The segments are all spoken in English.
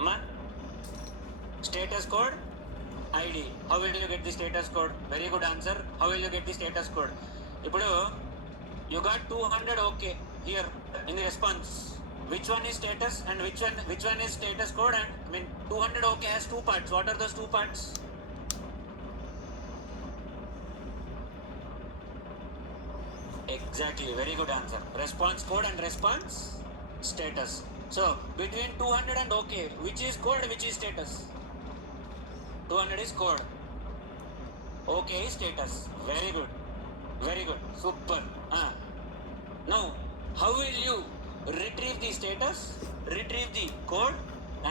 Amma, status code ID. How will you get the status code? Very good answer. How will you get the status code? Ippudu you got 200 okay here in the response. Which one is status and which one is status code? And I mean 200 okay has two parts. What are those two parts? Exactly, very good answer. Response code and response status. So between 200 and okay, which is code, which is status? 200 is code, okay is status. Very good, very good, super. Now how will you retrieve the status, retrieve the code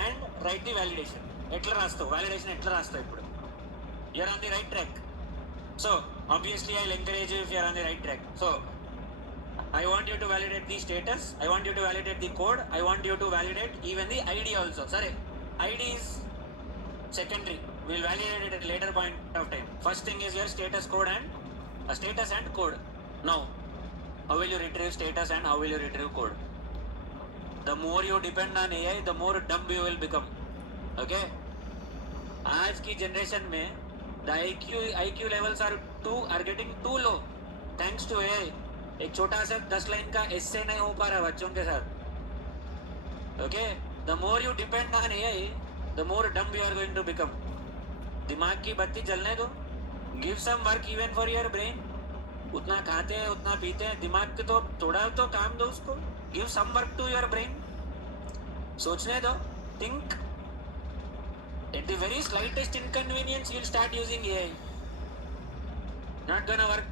and write the validation? ఎట్లా రాస్తావు validation? ఎట్లా రాస్తావు? ఇప్పుడు you are on the right track. So obviously I'll encourage you if you are on the right track. So I want you to validate the status, I want you to validate the code, I want you to validate even the ID also. Sorry, ID is secondary, we will validate it at later point of time. First thing is your status code and status and code. Now how will you retrieve status and how will you retrieve code? The more you depend on AI, the more dumb you will become. Okay, आज की generation में the IQ levels are getting too low thanks to AI. एक छोटा सा 10 line का एस्से नहीं हो पा रहा बच्चों के साथ. Okay, the more you depend on AI, the more dumb you are going to become. दिमाग की बत्ती जलने दो. Give some work even for your brain. उतना खाते हैं, उतना पीते हैं, दिमाग के तो थोड़ा तो काम दो उसको. Give some work to your brain. सोचने दो. Think. At the very slightest inconvenience, you'll start using AI. Not gonna work.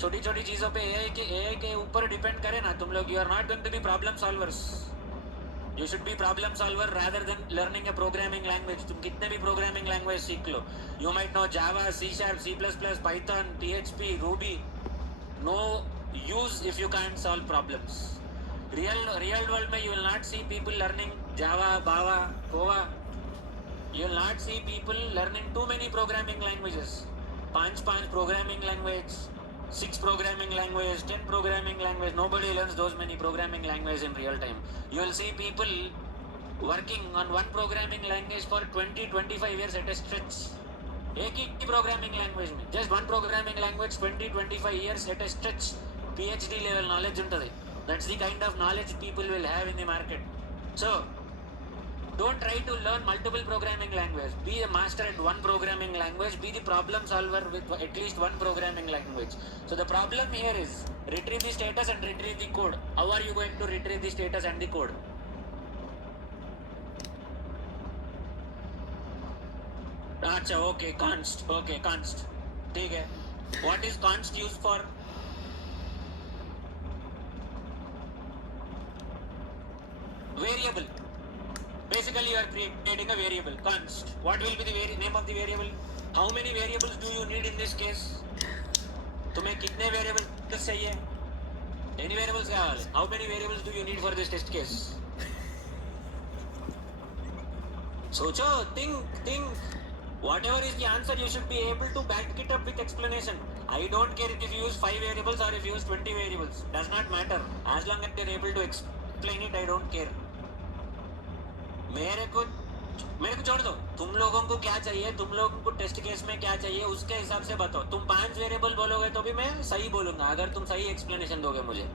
छोटी छोटी चीज़ों पे AI के ऊपर डिपेंड करें ना तुम लोग, you are not going to be problem solvers. You should be problem solver rather than learning a programming language. तुम कितने भी प्रोग्रामिंग लैंग्वेज सीख लो, you might know Java, C#, C++, Python, PHP, Ruby, no use if you can't solve problems. Real world में you will not see people learning Java, बावा, कोवा. You will not see people learning too many programming languages. 5 programming language, 6 programming languages, 10 programming language. Nobody learns those many programming languages in real time. You will see people working on one programming language for 20-25 years at a stretch. एक ही programming language में, just one programming language 20-25 years at a stretch. PhD level knowledge उन्टदे. That's the kind of knowledge people will have in the market. So don't try to learn multiple programming languages. Be a master at one programming language. Be the problem solver with at least one programming language. So the problem here is retrieve the status and retrieve the code. How are you going to retrieve the status and the code? अच्छा, okay, const. Okay, const. ठीक है. What is const used for? Variable. Basically, you are creating a variable, const. What will be the name of the variable? How many variables do you need in this case? तुम्हें कितने variables चाहिए? Any variables क्या वाले? How many variables do you need for this test case? सोचो, think. Whatever is the answer, you should be able to back it up with explanation. I don't care if you use 5 variables or if you use 20 variables. Does not matter. As long as you're able to explain it, I don't care. मेरे को छोड़ दो. तुम लोगों को क्या चाहिए, तुम लोगों को टेस्ट केस में क्या चाहिए, उसके हिसाब से बताओ. तुम 5 वेरिएबल बोलोगे तो भी मैं सही बोलूंगा अगर तुम सही एक्सप्लेनेशन दोगे मुझे.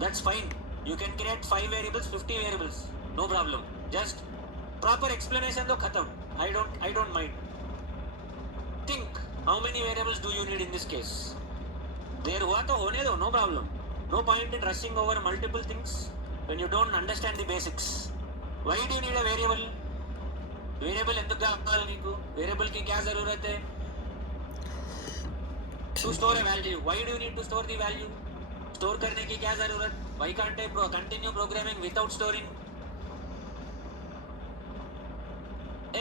That's fine. You can create 5 variables, 50 variables, no problem. Just proper explanation दो, खत्म. I don't mind. Think how many variables do you need in this case. देर हुआ तो होने दो, no problem. No point in rushing over multiple things when you don't understand the basics. Why do you need a variable? Variable ఎందుకు కావాలి నీకు? Variable की क्या जरूरत है? To store a value. Why do you need to store the value? Store करने की क्या जरूरत? Why can't I continue programming without storing?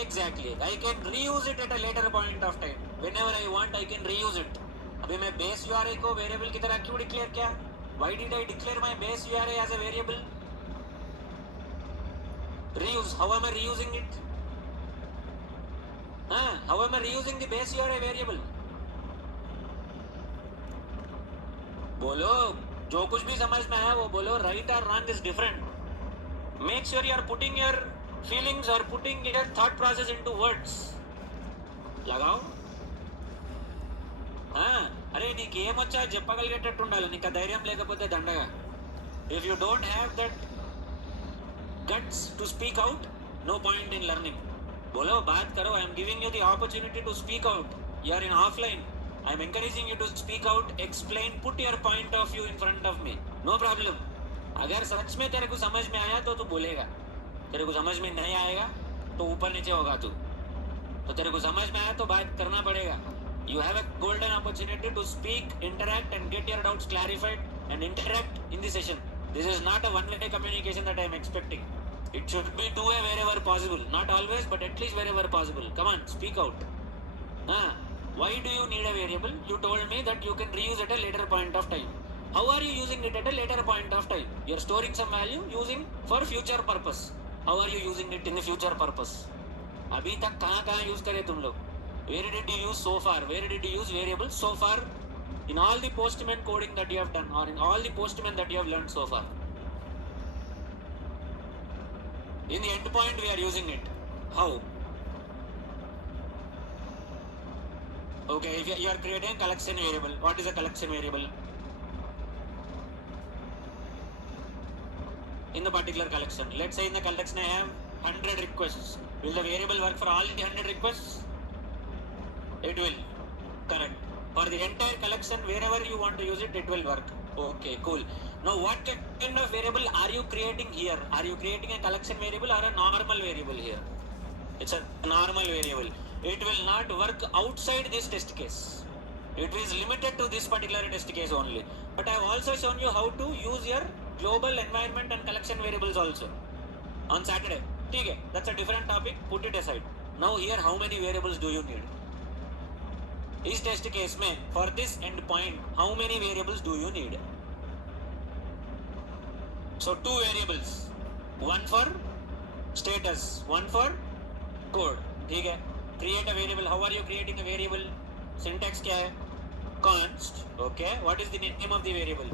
Exactly. I can reuse it at a later point of time. Whenever I want, I can reuse it. अभी मैं base URI को variable की तरह क्यों declare किया? Why did I declare my base URI as a variable? Reuse. How am I reusing it? How am I reusing the base URI variable? बोलो, जो कुछ भी समझ में आया वो बोलो. Right or wrong is different. Make sure you are putting your feelings or putting your thought process into words. लगाओ. అరే నీకేమొచ్చా చెప్పగలిగేటట్టు ఉండాలి, నీకు ధైర్యం లేకపోతే దండగా. If you don't have that guts to speak out, no point in learning. बोलो बात करो. I am giving you the opportunity to speak out. You are in offline. I am encouraging you to speak out, explain, put your point of view in front of me. No problem. अगर सच में तेरे को समझ में आया तो तू बोलेगा, तेरे को समझ में नहीं आएगा तो ऊपर नीचे होगा तू. तो तेरे को समझ में आया तो बात करना पड़ेगा. You have a golden opportunity to speak, interact and get your doubts clarified and interact in the session. This is not a one-way communication that I am expecting. It should be two-way wherever possible. Not always, but at least wherever possible. Come on, speak out. Why do you need a variable? You told me that you can reuse at a later point of time. How are you using it at a later point of time? You are storing some value using for future purpose. How are you using it in the future purpose? अभी तक कहाँ use करे तुम लोग? Where did you use so far? Where did you use variables so far in all the Postman coding that you have done, or in all the Postman that you have learned so far? In the endpoint we are using it. How? Okay, if you are creating a collection variable, what is a collection variable? In the particular collection, let's say in the collection I have 100 requests. Will the variable work for all the 100 requests? It will. Correct. For the entire collection, wherever you want to use it, it will work. Okay, cool. Now what kind of variable are you creating here? Are you creating a collection variable or a normal variable here? It's a normal variable. It will not work outside this test case. It is limited to this particular test case only. But I have also shown you how to use your global environment and collection variables also on Saturday. Okay, that's a different topic. Put it aside. Now here, how many variables do you need? इस test case में for this endpoint, how many variables do you need? So 2 variables, one for status, one for code. ठीक है. Create a variable. How are you creating a variable? Syntax क्या है? Const. Okay. What is the name of the variable?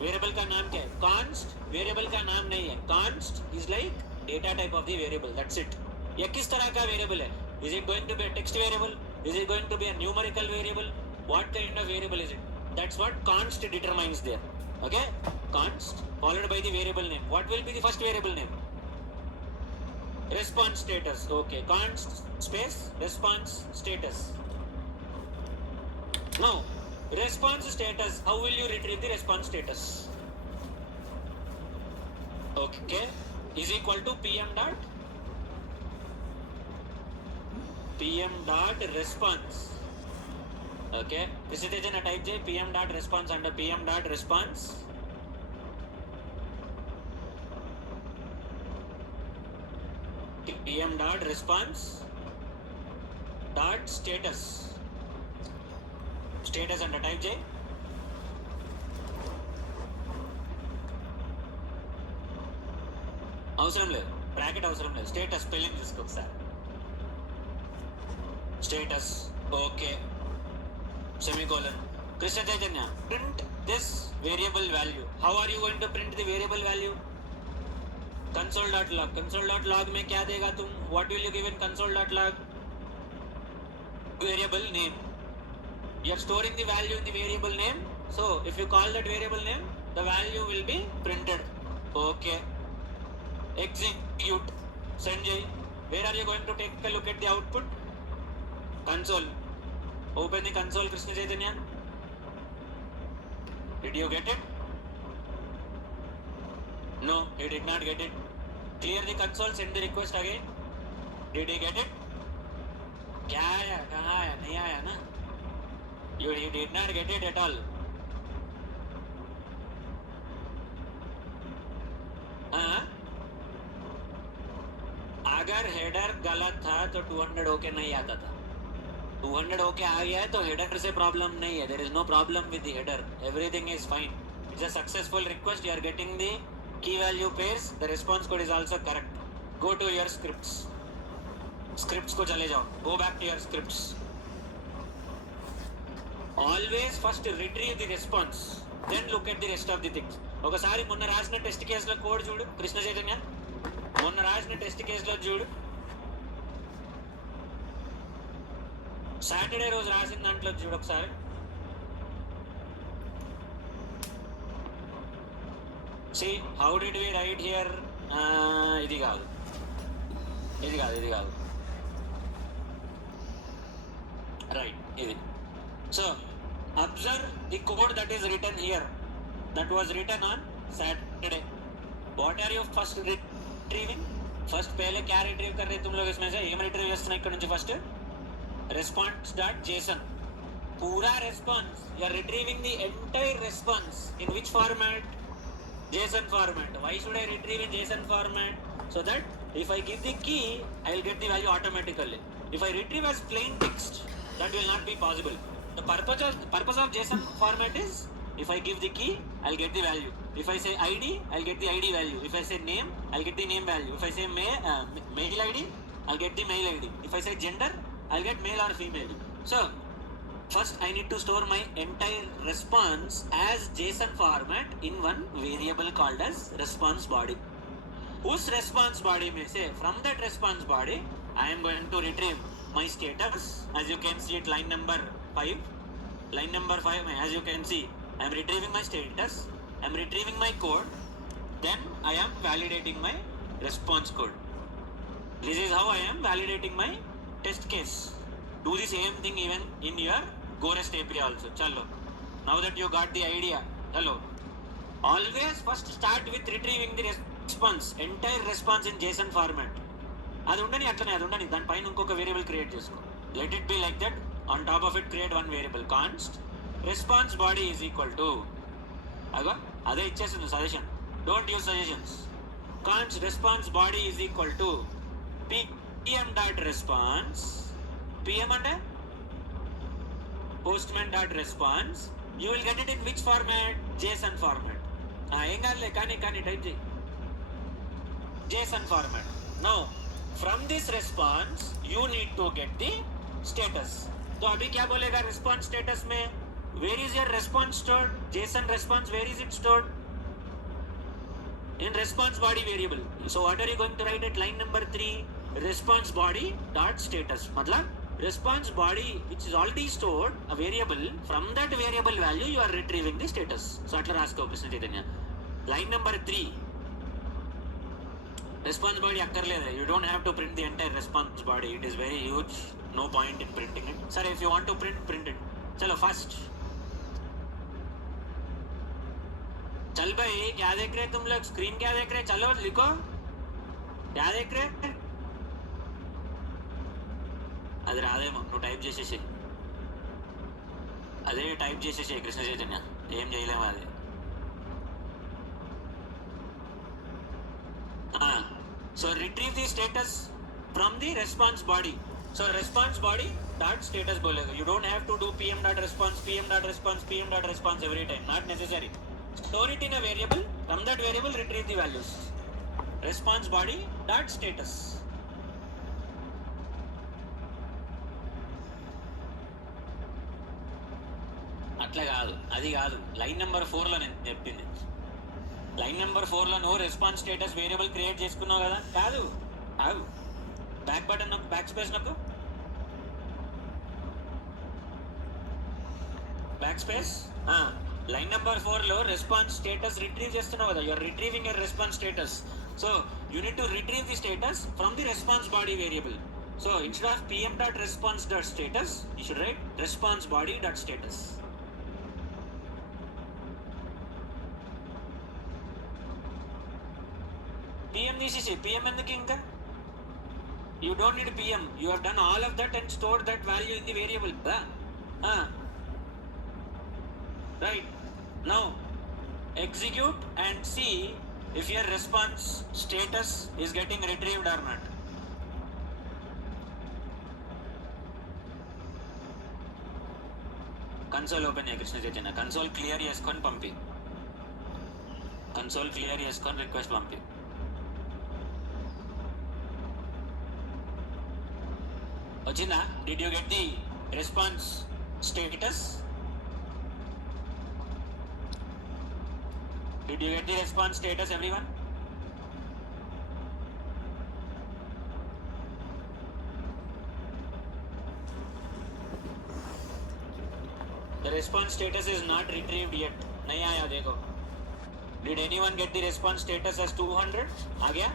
Variable का नाम क्या है? Const. Variable का नाम नहीं है. Const is like data type of the variable. That's it. यह किस तरह का variable है? Is it going to be a text variable? Is it going to be a numerical variable? What kind of variable is it? That's what const determines there. Okay? Const followed by the variable name. What will be the first variable name? Response status. Okay. Const space response status. Now, response status. How will you retrieve the response status? Okay. Is equal to pm dot response. Okay. This is the type J pm dot response under pm dot response. pm dot response dot status. Status under type J. అవసరం లేదు, bracket అవసరం లేదు. Status spelling తీసుకో sir. Status okay semicolon. Krishna Chaitanya, print this variable value. How are you going to print the variable value? console.log. console.log में क्या देगा तुम? What will you give in console.log? variable name. You are storing the value in the variable name. So if you call that variable name, the value will be printed. Okay. Execute. Sanjay, where are you going to take a look at the output? Console. Open the console, Krishna Chaitanya. Did you get it? No, he did not get it. Clear the console, send the request again. Did he get it? क्या आया, कहाँ आया? नहीं आया ना? You did not get it at all. हाँ? अगर header गलत था तो 200 ओके नहीं आता था. 200 ओके आ गया है तो हेडर से प्रॉब्लम नहीं है. There is no problem with the header. Everything is fine. It's a successful request. You are getting the key value pairs. The response code is also correct. Go to your scripts. Scripts को चले जाओ. Go back to your scripts. Always first retrieve the response. Then look at the rest of the things. ఒకసారి మొన్న రాసిన test కేసులో code చూడు కృష్ణ చైతన్య. మొన్న రాసిన టెస్ట్ కేసులో చూడు, సాటర్డే రోజు రాసిన దాంట్లో చూడు ఒకసారి. See, how did we write here? ఇది కాదు. Right, ఇది. So, observe the code that is written here. That was written on Saturday. What are you first retrieving? First पहले क्या retrieve कर रहे तुम लोग इसमें से? ఏం retrieve చేస్తున్నా ఇక్కడ నుంచి first? Response.json. पूरा response. You are retrieving the entire response. In which format? JSON format. Why should I retrieve in JSON format? So that if I give the key, I will get the value automatically. If I retrieve as plain text, that will not be possible. The purpose of JSON format is, if I give the key, I'll get the value. If I say ID, I'll get the ID value. If I say name, I'll get the name value. If I say mail ID, I'll get the mail ID. If I say gender, I'll get male or female. So first I need to store my entire response as JSON format in one variable called as response body. Whose response body may say, from that response body I am going to retrieve my status. As you can see at line number 5, as you can see, I am retrieving my status, I am retrieving my code, then I am validating my response code. This is how I am validating my test case. Do the same thing even in your GoRest API also. Chalo. Now that you got the idea, hello. Always first start with retrieving the response, entire response in JSON format. అది ఉండని అట్లనే అది ఉండని, దానిపైన ఇంకొక variable create చేసుకో. Let it be like that. On top of it create one variable const response body is equal to, అగో అదే ఇచ్చేస్తుంది suggestion. Don't use suggestions. Const response body is equal to pm dot response. pm అంటే postman dot response. You will get it in which format? JSON format. ఏం కాదులే, కానీ type చేయి JSON format. Now from this response you need to get the status. तो अभी क्या बोलेगा response status में? Where is your response stored? JSON response, where is it stored? In response body variable. So what are you going to write at line number 3? Response body dot status. मतलब response body which is already stored a variable, from that variable value you are retrieving the status. So atla rasko Krishna Chaitanya. Line number 3, response body akkarleda. You don't have to print the entire response body. It is very huge. No point in printing it. Sir, if you want to print it. Chalo first. चल भाई क्या देख रहे तुम लोग? Screen क्या देख रहे? चलो लिखो क्या देख रहे? అది రాదేమో, నువ్వు టైప్ చేసేసి అదే టైప్ చేసేసి కృష్ణ చైతన్య, ఏం చేయలేము అది. So retrieve the status from the response body. So response body dot status बोलेगा. You don't have to do pm dot response every time. Not necessary. Store it in a variable. From that variable retrieve the values. Response body dot status. అట్లా కాదు, అది కాదు. Line number 4లో నేను చెప్పింది. Line number 4లో నువ్వు response status variable create చేసుకున్నావు కదా? కాదు, ఆగు. బ్యాక్ బటన్ నొక్కు, బ్యాక్ స్పేస్ నొక్కు, బ్యాక్ స్పేస్. లైన్ నెంబర్ 4లో రెస్పాన్స్ స్టేటస్ రిట్రీవ్ చేస్తున్నావు కదా? You're retrieving your response status. So you need to retrieve the status from the response body variable. So instead of pm.response.status, you should write response body.status. pm తీసేసి, pm ఎందుకు ఇంకా? You don't need pm. You have done all of that and stored that value in the variable. Right. Now execute and see if your response status is getting retrieved or not. Console open చేయ Krishna Chaitanya. Console clear చేసుకొని పంపి, console clear చేసుకొని request పంపి. వచ్చిందా? Did you get the response status? Did you get the response status, everyone? response status is not retrieved yet. नहीं आया देखो. Did anyone get the response status as 200? आ गया?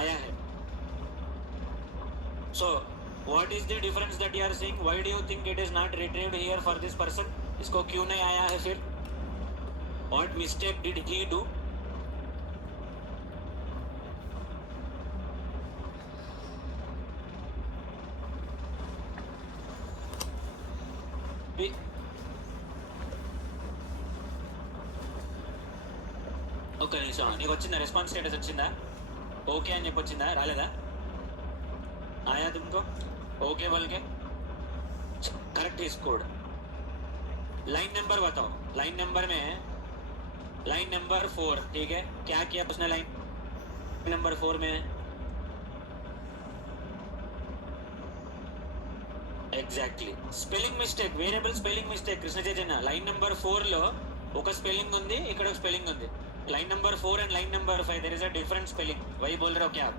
आया है. So what is the difference that you are saying? Why do you think it is not retrieved here for this person? इसको क्यों नहीं आया है फिर? What mistake did he do? ఒక్క నిమిషం, నీకు వచ్చిందా రెస్పాన్స్ స్టేటస్ వచ్చిందా? ఓకే అని చెప్పి వచ్చిందా? రాలేదా? आया तुमको? ओके बोल के correct he scored. Line number बताओ. लाइन नंबर में लाइन नंबर 4, ठीक है. क्या किया उसने लाइन नंबर 4 में? Exactly spelling mistake, variable spelling mistake. Krishna Chaitanya line number 4లో ఒక స్పెల్లింగ్ ఉంది, ఇక్కడ ఒక స్పెల్లింగ్ ఉంది. Line number 4 and line number 5 there is a different spelling. वही बोल रहे हो क्या आप?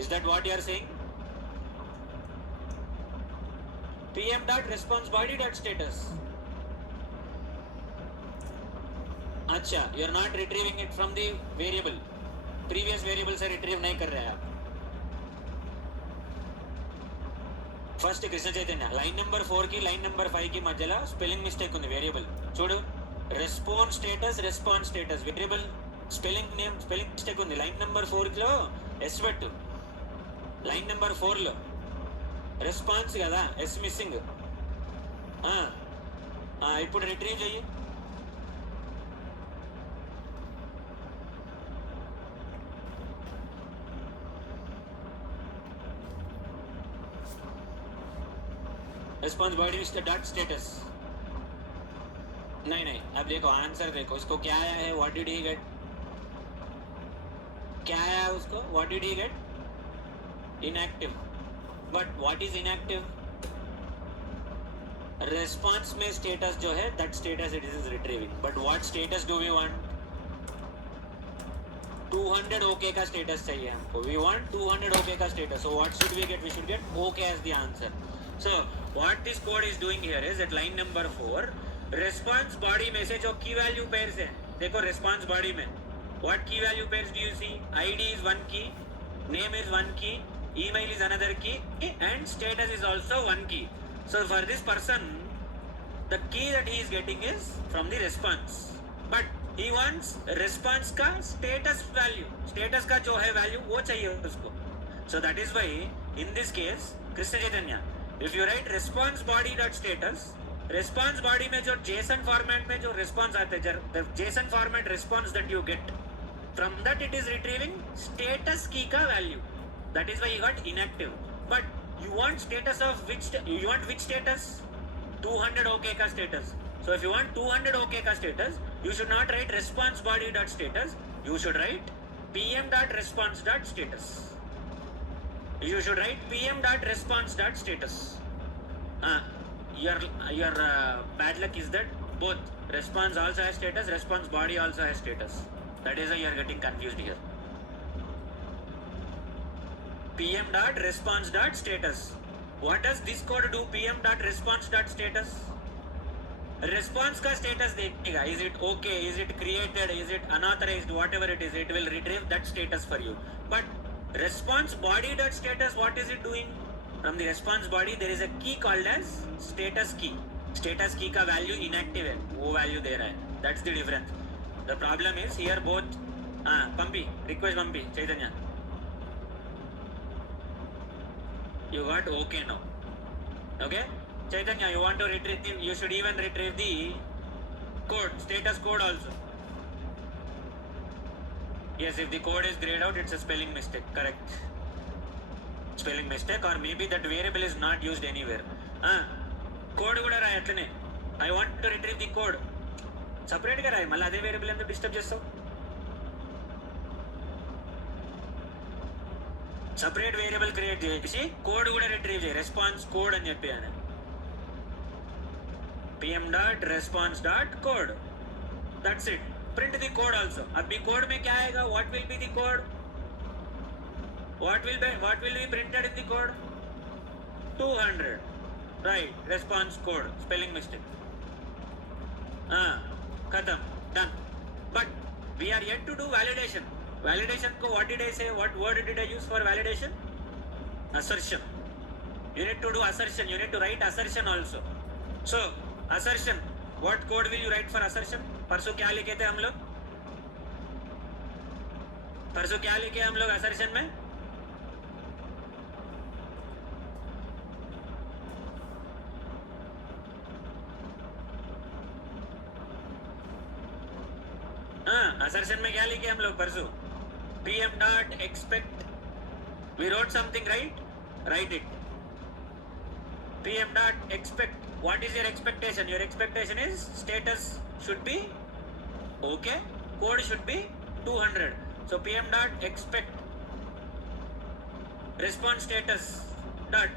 Is that what you are saying? PM dot response body dot status. अच्छा, you are not retrieving it from the variable. Previous variable से retrieve नहीं कर रहे हैं आप. First Krishna Chaitanya line number 4 की लाइन नंबर 5 की मध्यలో స్పెల్లింగ్ మిస్టేక్ ఉంది. వేరియబుల్ చూడు, response status variable spelling name spelling mistake ఉంది. లైన్ నెంబర్ 4లో ఎస్ పెట్టు. లైన్ నెంబర్ 4లో రెస్పాన్స్ కదా, ఎస్ మిస్సింగ్. ఇప్పుడు రిట్రీవ్ చెయ్యి. Response body dot status. नहीं, अब देखो आंसर देखो. उसको क्या आया है? What did he get? क्या आया उसको? What did he get? Inactive. But what is inactive? Response में स्टेटस जो है that status it is retrieving. But what status do we want? 200 okay का स्टेटस चाहिए हमको. वी वांट 200 ओके का status. So what should we get? We should get okay as the answer. So what this code is doing here is at line number 4 response body में से जो key value pairs है, देखो response body में what key value pairs do you see? ID is one key, name is one key, email is another key, and status is also one key. So for this person the key that he is getting is from the response, but he wants response का status value. status का जो है value वो चाहिए उसको. So that is why in this case Krishna Chaitanya if you write response body dot status, response body में जो JSON format में जो response आते हैं, the JSON format response that you get from that it is retrieving status key का value. That is why you got inactive. But you want status of which you want which status? 200 OK का status. So if you want 200 OK का status, you should not write response body dot status. You should write PM dot response dot status. You should write PM dot response dot status. Your bad luck is that both response also has status, response body also has status. That is why you are getting confused here. PM dot response dot status. What does this code do? PM dot response dot status. Response का status देखेगा. Is it okay? Is it created? Is it unauthorized? Whatever it is, it will retrieve that status for you. But response body dot status, what is it doing? From the response body there is a key called as status key. status key का value inactive है, वो value दे रहा है. That's the difference. The problem is here both. Pampi, request Pampi, Chaitanya. You got okay now. Okay? Chaitanya, you want to retrieve, you should even retrieve the code, status code also. Yes, if the code is grayed out, it's a spelling mistake. Correct. Spelling mistake, or maybe that variable is not used anywhere. Code kuda raay atlane. I want to retrieve the code. Separate ga raay. Malla ade variable endu disturb chesav. Separate variable create chesi code kuda retrieve cheyi. Response code ani cheppanu. PM dot response dot code. That's it. Print the code also. अब भी code में क्या आएगा? What will be the code? What will be printed in the code? 200. Right. Response code. Spelling mistake. Khatam, done. But we are yet to do validation. Validation ko what did I say? What word did I use for validation? Assertion. You need to do assertion. You need to write assertion also. So assertion. What code will you write for assertion? परसों क्या लिखे थे हम लोग? परसों क्या लिखे हम लोग assertion में? assertion में क्या लिखे हम लोग परसों? PM dot expect. We wrote something, right? Write it. PM dot expect. What is your expectation? Your expectation is status should be okay. Code should be 200. So PM dot expect response status dot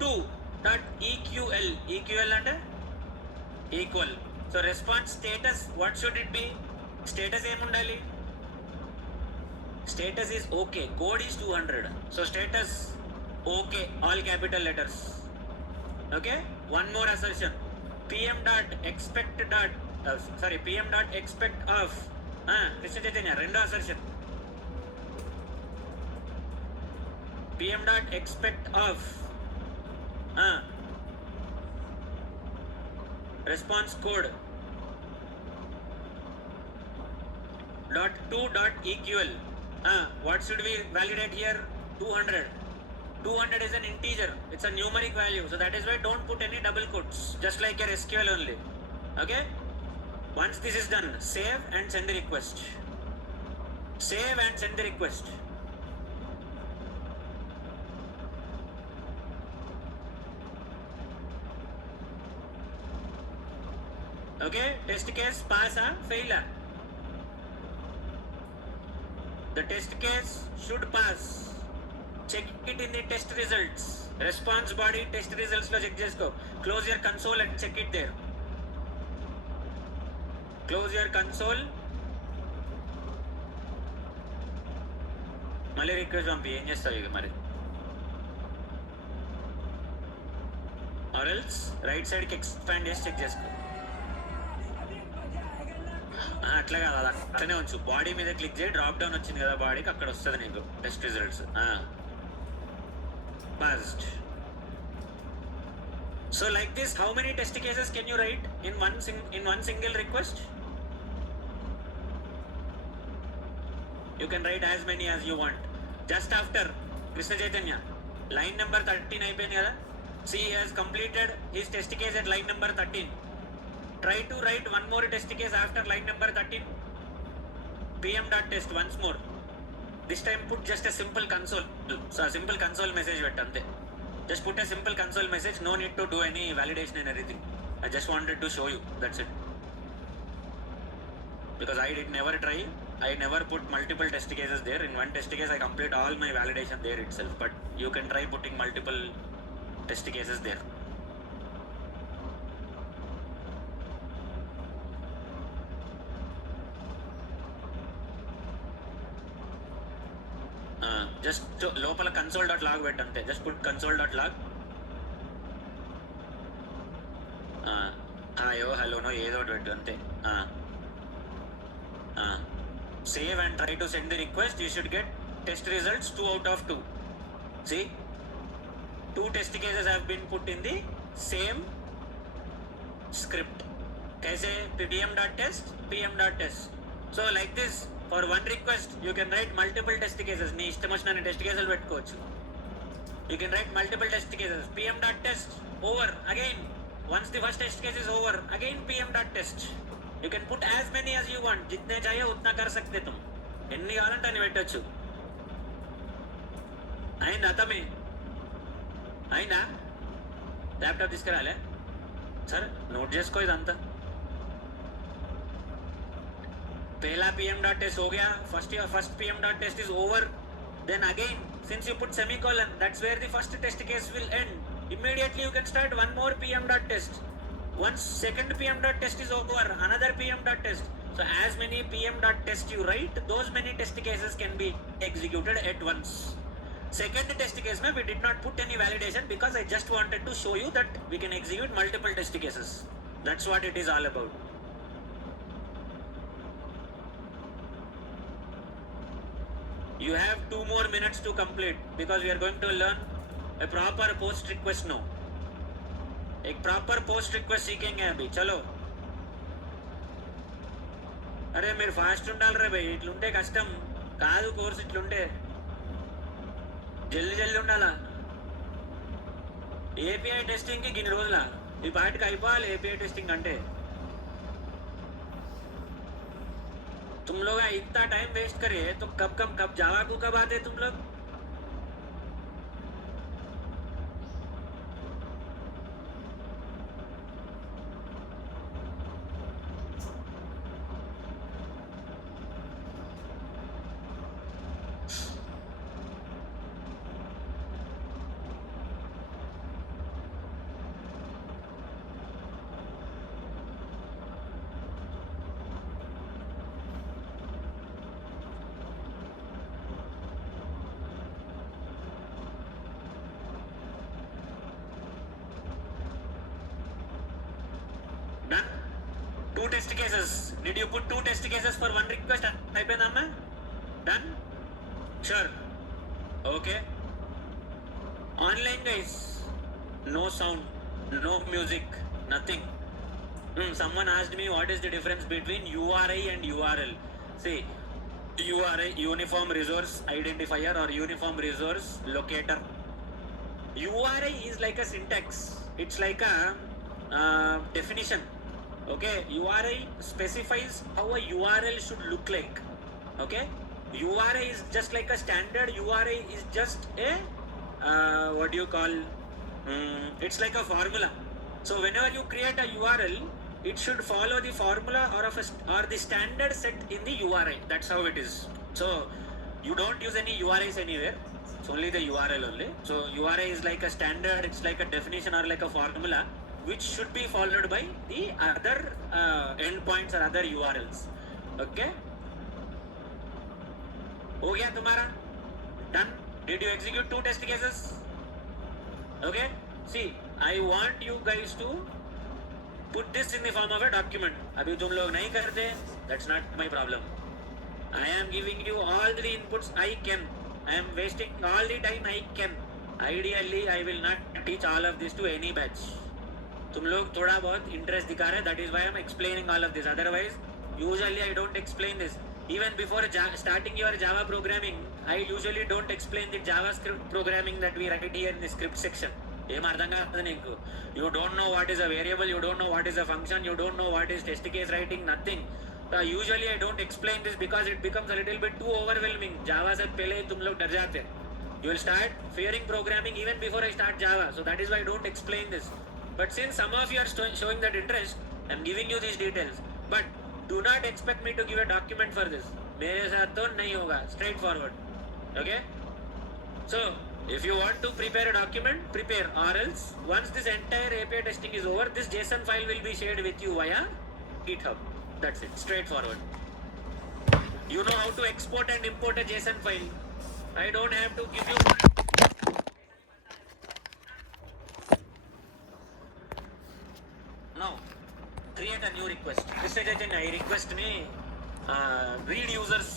2 dot EQL. EQL under equal. So response status, what should it be? Status em undali. Status is okay. Code is 200. So status okay. All capital letters. Okay. One more assertion. PM dot expect dot PM dot expect of Krishna Chaitanya rendo assertion. PM dot expect of response code dot 2 dot EQL. What should we validate here? 200. 200 is an integer. It's a numeric value. So that is why don't put any double quotes. Just like your SQL only. Okay? Once this is done, save and send the request. Save and send the request. Okay? Test case pass or fail. The test case should pass. Check it in the test results. Response body test results lo check chesko. Close your console and check it there. Close your console. మళ్ళీ request పంపి ఏం చేస్తావు ఇక మరి or else right సైడ్కి expand చేసి check చేసుకో అట్లా కాదు అది అట్లనే ఉంచు బాడీ మీద క్లిక్ చేయి డ్రాప్ డౌన్ వచ్చింది కదా బాడీకి అక్కడ వస్తుంది నీకు test results passed. So like this, how many test cases can you write in one single request? You can write as many as you want. Just after Krishna Chaitanya, line number 13 అయిపోయింది కదా. See, he has completed his test case at line number 13. Try to write one more test case after line number 13. PM.test once more. This time put just a simple console. So a simple console message vettante. Just put a simple console message. No need to do any validation and everything. I just wanted to show you. That's it. Because I did never try. I never put multiple test cases there. In one test case I complete all my validation there itself. But you can try putting multiple test cases there. Just లోపల console dot log పెట్టంతే just put console dot log హాయో హలోనో ఏదో ఒకటి పెట్టు అంతే save and try to send the request you should get test results 2 out of 2 see 2 test cases have been put in the same script kaise pm.test so like this for one request you can write multiple test cases nee ishtam vachina test cases pettukochu you can write multiple test cases pm.test over again once the first test case is over again pm.test you can put as many as you want jitne chahiye utna kar sakte tum enni kavalante anni pettochu ayinda tame ayinda laptop తీసుకురాలే సరే note చేసుకో ఇదంతా पहला PM.test हो गया first PM.test is over then again since you put semicolon that's where the first test case will end immediately you can start one more PM.test once second PM.test is over another PM.test so as many PM.test you write those many test cases can be executed at once second test case mein we did not put any validation because I just wanted to show you that we can execute multiple test cases that's what it is all about You have 2 more minutes to complete because we are going to learn a proper post request now. एक proper post request सीखेंगे अभी. चलो. అరే మీరు fast ఉండాలి రే భయ్. ఇట్లుంటే కష్టం కాదు కోర్స్. ఇట్లుంటే జల్ది జల్ది ఉండాలా. ఏపీఐ టెస్టింగ్కి ఇన్ని రోజుల ఈ పాటికి అయిపోవాలి ఏపీఐ टेस्टिंग అంటే. तुम लोग इतना टाइम वेस्ट करे तो कब जावा को कब आते तुम लोग. Done? 2 test cases. Did you put 2 test cases for 1 request? అయిపోయిందమ్మా? Done? Sure. Okay. Online guys, no sound, no music, nothing. Someone asked me what is the difference between URI and URL. See, URI, Uniform Resource Identifier or Uniform Resource Locator. URI is like a syntax. It's like a definition. Okay, URI specifies how a URL should look like. Okay, URI is just like a standard. URI is just a what do you call? It's like a formula. So whenever you create a URL, it should follow the formula or the standard set in the URI. That's how it is. So you don't use any URIs anywhere. It's only the URL only. So URI is like a standard. It's like a definition or like a formula which should be followed by the other endpoints or other URLs. Okay. हो गया तुम्हारा? Done? Did you execute 2 test cases? Okay. See, I want you guys to put this in the form of a document. अभी तुम लोग नहीं करते, that's not my problem. I am giving you all the inputs I can. I am wasting all the time I can. Ideally, I will not teach all of this to any batch. तुम लोग थोड़ा बहुत interest दिखा रहे हैं. That is why I am explaining all of this. Otherwise usually I don't explain this. Even before starting your Java programming, I usually don't explain the JavaScript programming that we write here in the script section. ఏం అర్థం కాదు నీకు. You don't know what is a variable, you don't know what is a function, you don't know what is test case writing, nothing. Usually I don't explain this because it becomes a little bit too overwhelming. Java से पहले ही तुम लोग डर जाते हैं. You will start fearing programming even before I start Java. So that is why I don't explain this. But since some of you are showing that interest, I am giving you these details. But do not expect me to give a document for this. मेरे साथ तो नहीं होगा. Straightforward. Okay? So, if you want to prepare a document, prepare. Or else, once this entire API testing is over, this JSON file will be shared with you via GitHub. That's it. Straightforward. You know how to export and import a JSON file. I don't have to give you... Now, create a new request. I request me read users,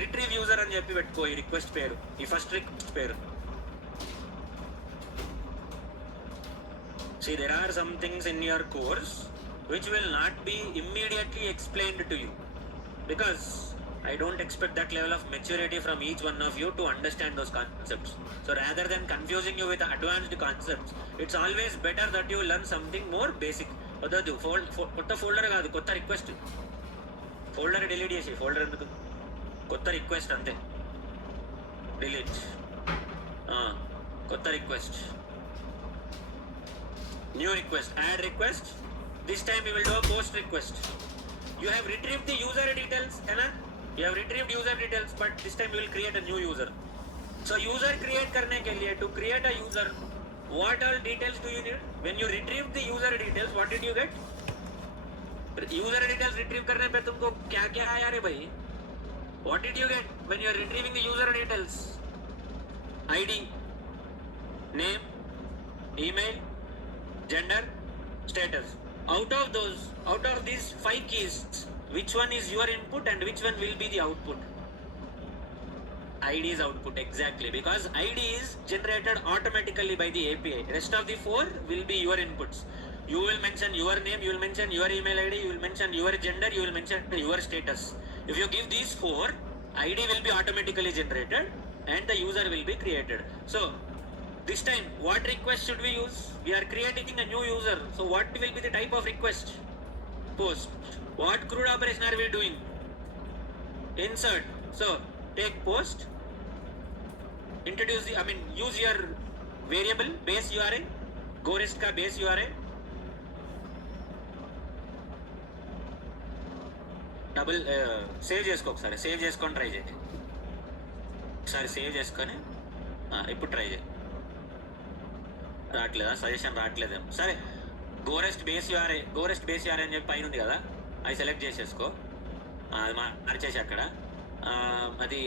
retrieve user అని చెప్పి పెట్టుకో ఈ request పేరు, ఈ first request పేరు. See, there are some things in your course which will not be immediately explained to you because I don't expect that level of maturity from each one of you to understand those concepts. So rather than confusing you with advanced concepts, it's always better that you learn something more basic. వద్దు, కొత్త folder కాదు, కొత్త request. Folder delete చేసి, folder ఎందుకు, కొత్త request అంతే. Delete, కొత్త request, new request, add request. This time you will do post request. You have retrieved the user details, है ना? You have retrieved user details, but this time you will create a new user. So user create करने के लिए, to create a user, what all details do you need? When you retrieve the user details, what did you get? User details retrieve करने पे तुमको क्या क्या आया रे भाई? What did you get when you are retrieving the user details? ID, name, email, gender, status. Out of these 5 keys, which one is your input and which one will be the output? ID's output, exactly, because ID is generated automatically by the API. Rest of the 4 will be your inputs. You will mention your name, you will mention your email ID, you will mention your gender, you will mention your status. If you give these 4, ID will be automatically generated and the user will be created. So this time, what request should we use? We are creating a new user. So what will be the type of request? Post. What CRUD operation are we doing? Insert. So take post. Use your variable base URI. GoRest ka base URI. Double save చేసుకో, ఒకసారి save చేసుకొని try చేయి. ఒకసారి save చేసుకొని ఇప్పుడు try చేయి. రావట్లేదా? Suggestion రావట్లేదేమో. సరే, గోరెస్ట్ బేస్ యూఆర్ఐ అని చెప్పి పైన ఉంది కదా, అది సెలెక్ట్ చేసేసుకో. అది మార్చేసి అక్కడ అది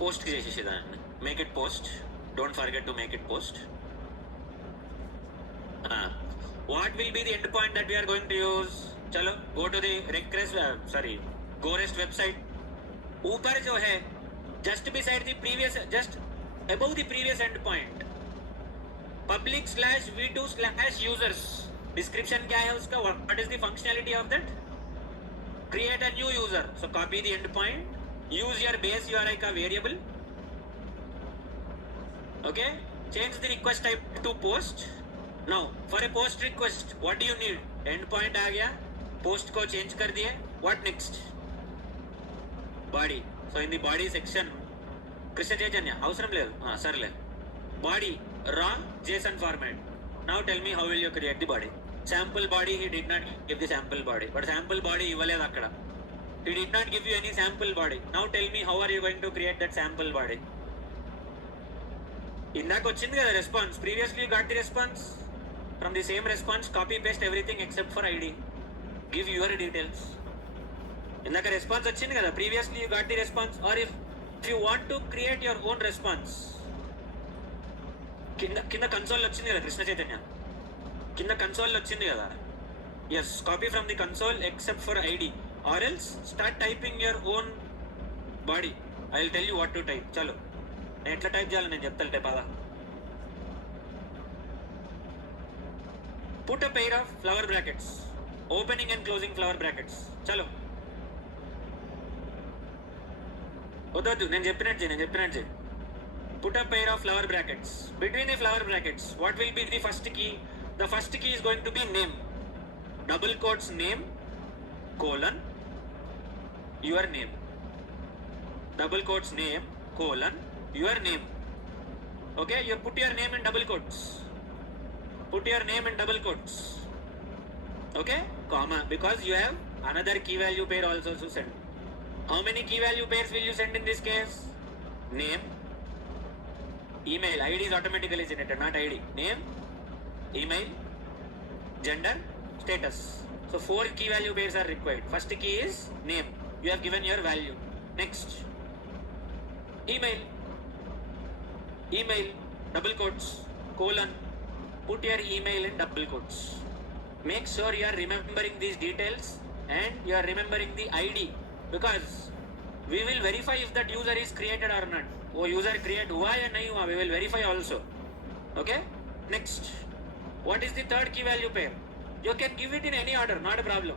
పోస్ట్కి చేసేసి దాన్ని make it post. Don't forget to make it post. what will be the endpoint that we are going to use? चलो go to the GoRest website. ऊपर जो है just beside the previous, just above the previous endpoint, public/v2/users. description क्या है उसका? what is the functionality of that? create a new user. So copy the endpoint, use your base URI का variable. Okay, change the request type to post. Now for a post request, what do you need? endpoint आ गया, post को change कर दिए. what next? body. So in the body section, Krishna Chaitanya అవసరం లేదు, సర్లే, body raw JSON format. now tell me how will you create the body? sample body, he did not give the sample body, but sample body ఇవ్వలేదు అక్కడ. he did not give you any sample body. now tell me how are you going to create that sample body? ఇందాక వచ్చింది కదా response. previously you got the response. from the same response, copy paste everything except for ID. give your details. ఇందాక response వచ్చింది కదా, previously you got the response. or if you want to create your own response, కింద console వచ్చింది కదా కృష్ణ చైతన్య, కింద console వచ్చింది కదా. yes, copy from the console except for ID, or else start typing your own body. I will tell you what to type. చలో, నేను ఎట్లా type చేయాలో నేను చెప్తాను. పదా, put a pair of flower brackets, opening and closing flower brackets. చలో, వద్దు, నేను చెప్పినట్టు. put a pair of flower brackets. between the flower brackets, what will be the first key? the first key is going to be name. double quotes name colon your name. double quotes name colon your name. okay, you put your name in double quotes. okay, comma, because you have another key value pair also to send. how many key value pairs will you send in this case? name, email. ID is automatically generated, not ID. name, email, gender, status. so 4 key value pairs are required. first key is name, you have given your value. next, email double quotes colon, put your email in double quotes. make sure you are remembering these details and you are remembering the ID, because we will verify if that user is created or not. वो user create हुआ या नहीं हुआ, we will verify also. okay, next, what is the third key value pair? you can give it in any order, not a problem.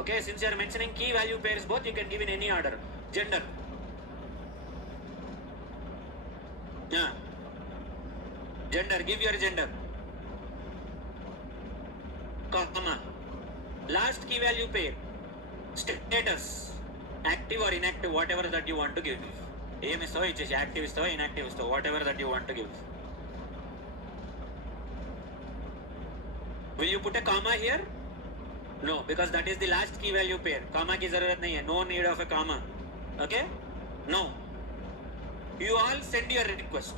okay, since you are mentioning key value pairs both, you can give in any order. gender, gender, give your gender, comma, last key value pair, status, active or inactive, whatever that you want to give. ఏమి ఇస్తావో ఇచ్చేసి, active ఇస్తావో inactive ఇస్తావో, whatever that you want to give. will you put a comma here? no, because that is the last key value pair. comma की जरूरत नहीं है, no need of a comma. okay, no, you all send your request.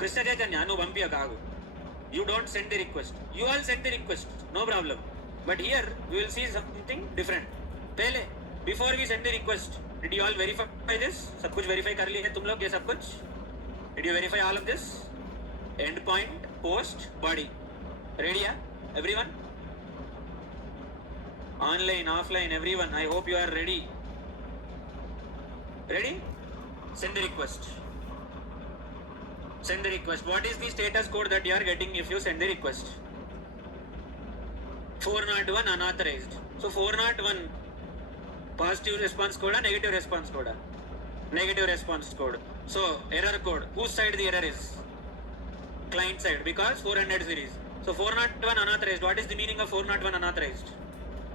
Krishna Chaitanya నువ్వు పంపియ కాగు, you don't send the request, you all send the request, no problem. but here we will see something different. पहले before we send the request, did you all verify this? सब कुछ verify कर लिया है तुम लोग ये सब कुछ? did you verify all of this? endpoint, post, body, ready? everyone, online, offline, everyone, I hope you are ready. Send the request. Send the request. What is the status code that you are getting if you send the request? 401 unauthorized. So 401 positive response code or negative response code? Negative response code. So error code. Whose side the error is? Client side, because 400 series. So 401 unauthorized. What is the meaning of 401 unauthorized?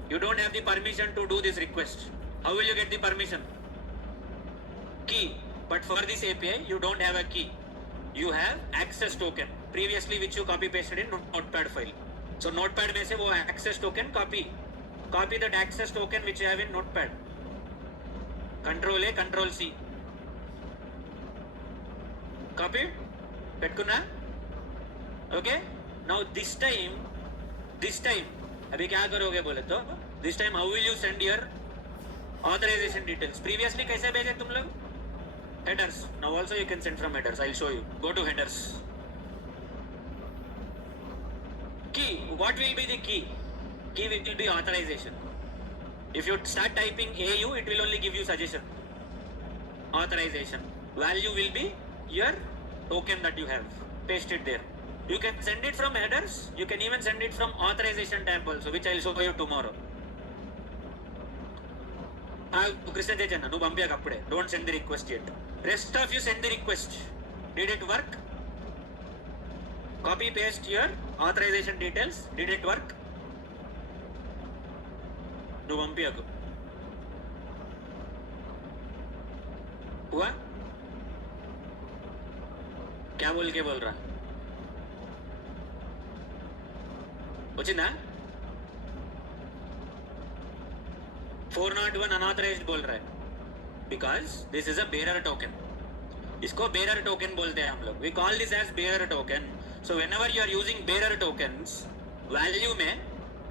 You don't have the permission to do this request. How will you get the permission? Key. But for this API, you don't have a key. You have access token. Previously, which you copy pasted in notepad file. So notepad में से वो access token copy. Copy that access token which you have in notepad. Control A, Control C. Copy? పెట్టుకున్నా? Okay? Now this time, अभी क्या करोगे बोले तो? This time how will you send your authorization details? Previously कैसे भेजे तुम लोग? Headers. Now also you can send from headers. I'll show you. Go to headers. Key. What will be the key? Key will be authorization. If you start typing AU, it will only give you suggestion. Authorization. Value will be your token that you have. Paste it there. You can send it from headers. You can even send it from authorization tab also, which I'll show you tomorrow. Krishna Chaitanya, no bampiya kappade. Don't send the request yet. Rest of you send the request. Did it work? Copy paste your authorization details. Did it work? No bampiya ko. हुआ? क्या बोल के बोल रहा? వచ్చిందా? 401 unauthorized बोल रहा है because this is a bearer token. इसको bearer token बोलते हैं हम लोग. We call this as bearer token. So whenever you are using bearer tokens, value में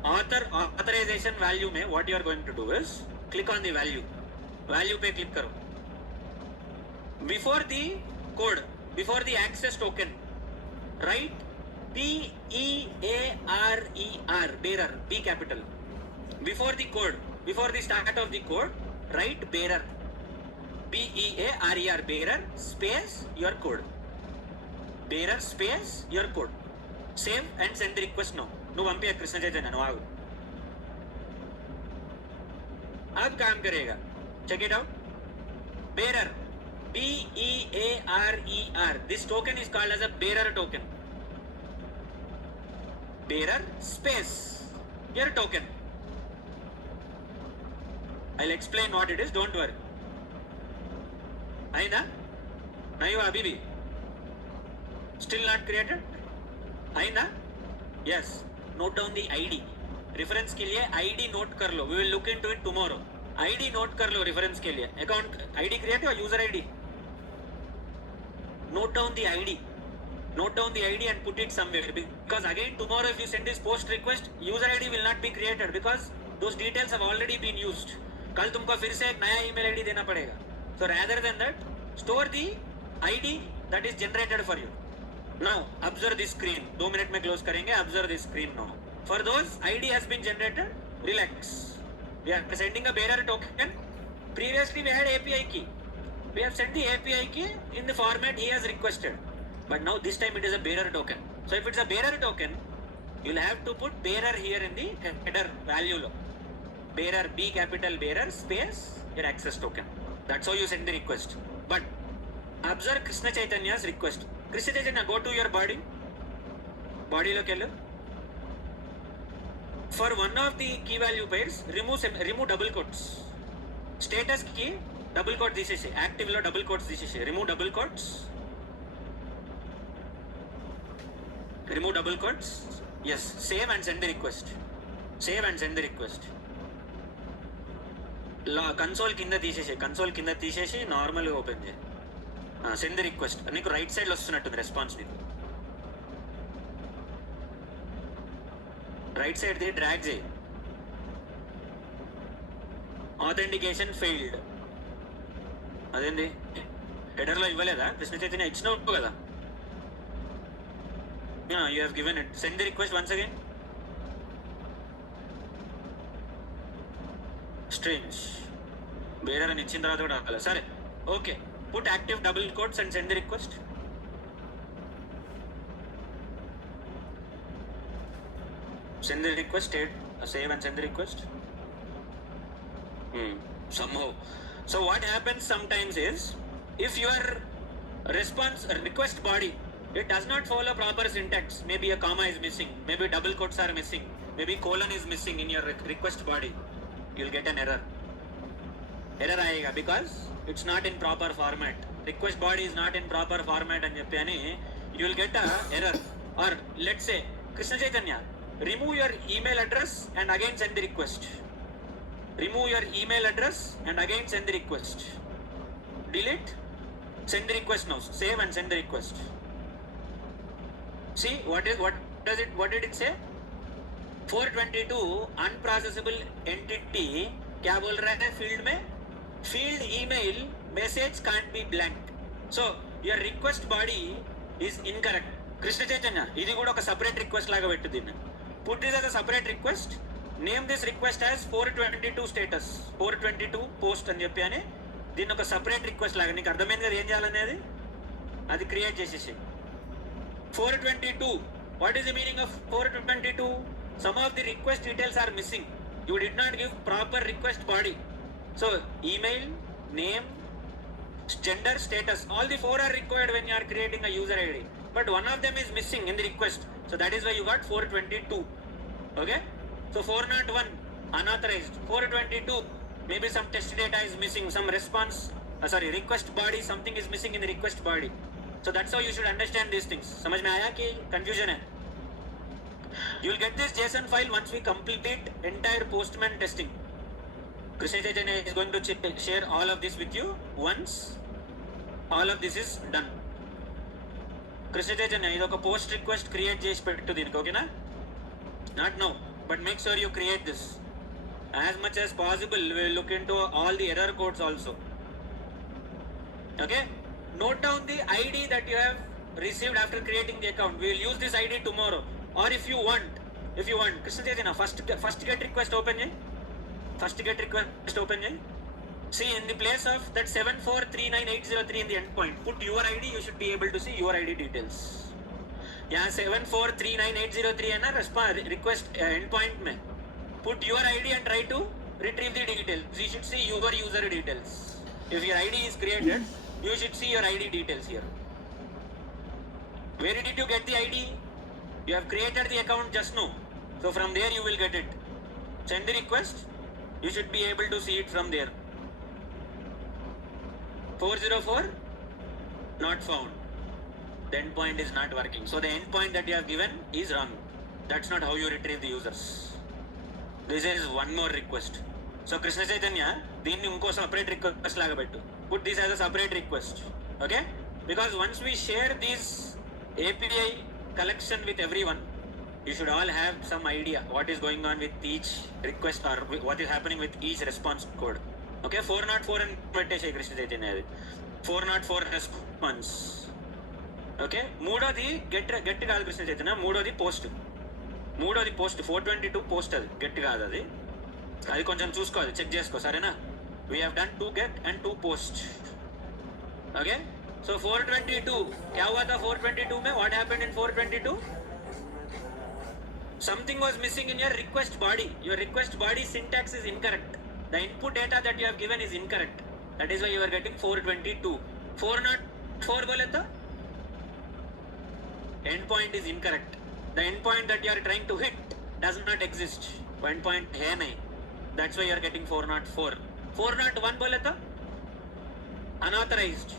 authorization value में what you are going to do is click on the value. Value पे click करो. Before the code, before the access token, write B-E-A-R-E-R, bearer, B capital. Before the code, before the start of the code, write bearer. B-E-A-R-E-R, bearer, space, your code. Bearer, space, your code. Save and send the request now. No bumpy Krishna Chaitanya no आओ. अब काम करेगा. Check it out. Bearer. B-E-A-R-E-R. This token is called as a bearer token. Bearer space your token. I'll explain what it is. Don't worry. Aina? Nayo abhi bhi. Still not created? Aina? Yes. Note down the ID. Reference के लिए ID note कर लो. We will look into it tomorrow. ID note कर लो reference के लिए. Account ID create or user ID? Note down the ID. Note down the ID and put it somewhere, because again tomorrow if you send this post request, user ID will not be created because those details have already been used. कल तुमको फिर से एक नया email ID देना पड़ेगा. So rather than that, store the ID that is generated for you. Now observe this screen. 2 minutes में close करेंगे. Observe this screen now. For those ID has been generated, relax. We are sending a bearer token. Previously we had API key. We have sent the API key in the format he has requested. But now this time it is a bearer token. So if it's a bearer token, you'll have to put bearer here in the header value lo. Bearer, B capital bearer space your access token. That's how you send the request. But observe Krishna Chaitanya's request. Krishna Chaitanya, go to your body. Body lo kellu. For one of the key value pairs, remove double quotes. Status key double quote తీసేసి. Active లో double quotes తీసేసి. Remove double quotes. Remove double quotes. Yes. Save and send the request. Save and send the request. Console కింద తీసేసి నార్మల్గా open చేయి. Send the request. నీకు right సైడ్లో వస్తున్నట్టుంది response. నీకు రైట్ సైడ్ ది డ్రాగ్ చేయి. Authentication failed. అదేంది హెడర్లో ఇవ్వలేదా? కృష్ణ చైతన్య ఇచ్చినావు కదా. You have given it. Send the request once again. Strange. Bearer అని ఇచ్చిన తర్వాత కూడా రావాలి. సరే okay. Put active double quotes and send the request. Send the request, save and send the request. Somehow. So what happens sometimes is, if your request body, it does not follow proper syntax, maybe a comma is missing, maybe double quotes are missing, maybe colon is missing in your request body, you'll get an error. Error aayega because it's not in proper format. Request body is not in proper format and you will get a error. Or let's say, Krishna Chaitanya, remove your email address and again send the request. Remove your email address and again send the request. Delete, send the request now. Save and send the request. See what did it say? 422 unprocessable entity क्या बोल रहा है field में? Field email message can't be blank. So your request body is incorrect. Krishna Chaitanya, ఇది కూడా ఒక separate request లాగా పెట్టు దీన్ని. Put this as a separate request. Name this request as 422 status, 422 post అని చెప్పి అని దీన్ని ఒక separate request లాగా. నీకు అర్థమైంది కదా ఏం చేయాలనేది? అది క్రియేట్ చేసేసి 422. What is the meaning of 422? Some of the request details are missing. You did not give proper request body. So email, name, gender, status, all the four are required when you are creating a user ID. But one of them is missing in the request. So that is why you got 422. Okay? So 401 unauthorized. 422 maybe some test data is missing, some request body, something is missing in the request body. So that's how you should understand these things. समझ में आया कि confusion है? You will get this JSON file once we complete entire Postman testing. Krishna Chaitanya is going to share all of this with you once all of this is done. Krishna Chaitanya, ఇది ఒక post request create చేసి పెట్టు దీనికి, ఓకేనా? Not now, but make sure you create this. As much as possible, we will look into all the error codes also. Okay? Note down the ID that you have received after creating the account. We will use this ID tomorrow. Or if you want, Krishna Chaitanya, first get request open చేయి. First get request open చేయి. See, in the place of that 7439803 in the endpoint, put your ID, you should be able to see your ID details. यहाँ 7439803 है ना request endpoint में. Put your ID and try to retrieve the details. You should see your user details. If your ID is created, you should see your ID details here. Where did you get the ID? You have created the account just now. So from there you will get it. Send the request. You should be able to see it from there. 404 not found. The endpoint is not working. So the endpoint that you have given is wrong. That's not how you retrieve the users. This is one more request. So Krishna Chaitanya, దీన్ని ఇంకో separate request లాగా పెట్టు. Put this as a separate request. Okay? Because once we share this API collection with everyone, you should all have some idea what is going on with each request or what is happening with each response code. Okay? 404 అని పెట్టేసే Krishna Chaitanya అది. 404 response. Okay, మూడోది get కాదు కృష్ణ చైతన్య, మూడోది post 422 post, అది get కాదు, అది కొంచెం చూసుకోవాలి, చెక్ చేసుకో, సరేనా? We have done 2 get and 2 post. Okay, so 422 क्या हुआ था 422 में? What happened in 422? Something was missing in your request body. Your request body syntax is incorrect. The input data that you have given is incorrect. That is why you are getting 422. 404 बोले तो endpoint is incorrect. The endpoint that you are trying to hit does not exist. Endpoint है नहीं. That's why you are getting 404. 401 बोले तो unauthorized.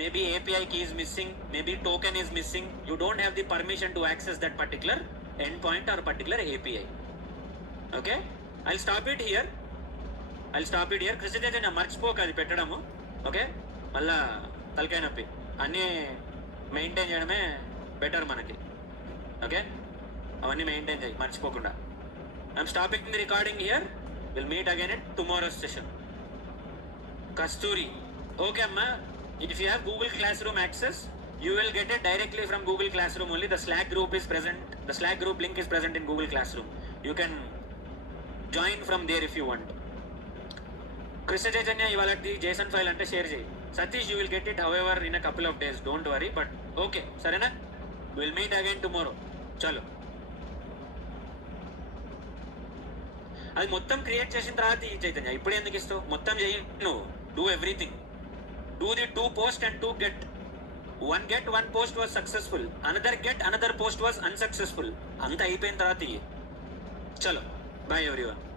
Maybe API key is missing. Maybe token is missing. You don't have the permission to access that particular endpoint or particular API. Okay? I'll stop it here. Krishna Chaitanya మర్చిపోక అది పెట్టడము. Okay, మళ్ళా తలకాయ నొప్పి. అన్నీ maintain చేయడమే better మనకి. Okay, అవన్నీ maintain చేయి మర్చిపోకుండా. I'm stopping the recording here. Will meet again in tomorrow's session. Kasturi, okay అమ్మా, if you have Google class room access, you will get it directly from Google Classroom only. The Slack group is present. The Slack group link is present in Google Classroom. You can join from there if you want. Krishna Chaitanya, ఇవాళ JSON file అంటే share చేయి. Satish, you will get it however in a couple of days, don't worry. But okay, sarena, we'll meet again tomorrow. Chalo. అది మొత్తం create చేసిన తర్వాత ఈ చైతన్య ఇప్పుడు ఎందుకు ఇస్తావు? మొత్తం చెయ్యి నువ్వు. Do everything. Do the 2 post and 2 get. 1 get 1 post was successful. Another get another post was unsuccessful. అంత అయిపోయిన తర్వాత ఇయ్యి. చలో, బాయ్ ఎవ్రీవన్.